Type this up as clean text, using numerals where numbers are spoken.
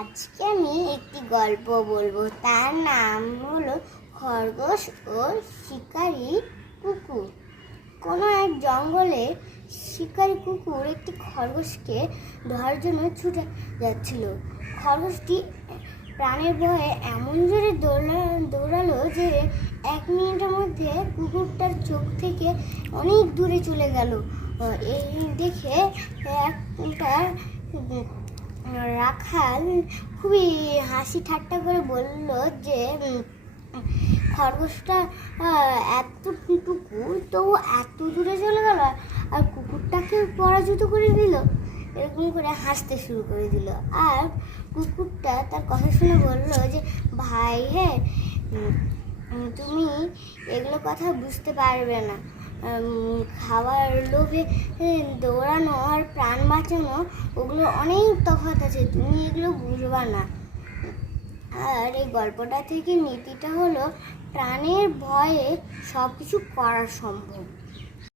আজকে আমি একটি গল্প বলবো। তার নাম হলো খরগোশ ও শিকারী কুকুর। কোনো এক জঙ্গলে শিকারী কুকুর একটি খরগোশকে ধরার জন্য ছুটে যাচ্ছিল। খরগোশটি প্রাণের ভয়ে এমন জোরে দৌড়ালো যে 1 মিনিটের মধ্যে কুকুরটার চোখ থেকে অনেক দূরে চলে গেল। এই দেখে একটা রাখাল খুবই হাসি ঠাট্টা করে বলল যে খরগোশটা এতটুকু তো এত দূরে চলে গেল আর কুকুরটাকে পরাজিত করে দিল। এরকম করে হাসতে শুরু করে দিল। আর কুকুরটা তার কথা শুনে বলল যে ভাই তুমি এগুলো কথা বুঝতে পারবে না। খাওয়ার লোভে দৌড়ানো আর প্রাণ বাঁচানো ওগুলো অনেক তফাৎ আছে, তুমি এগুলো বুঝবা না। আর এই গল্পটা থেকে নীতিটা হলো প্রাণের ভয়ে সব কিছু করা সম্ভব।